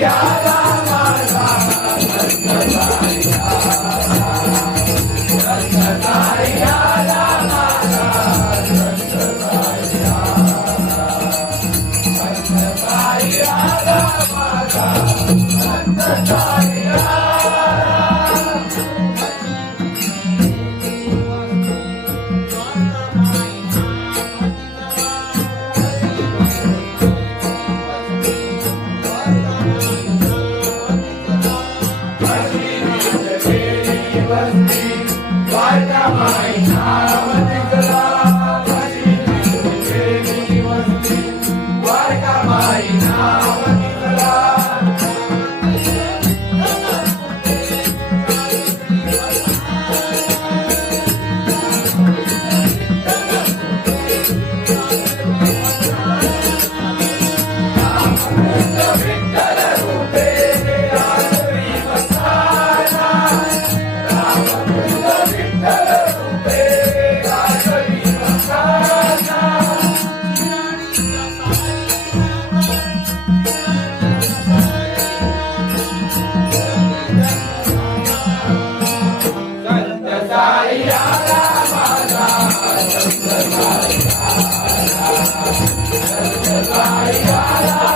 God. Bye.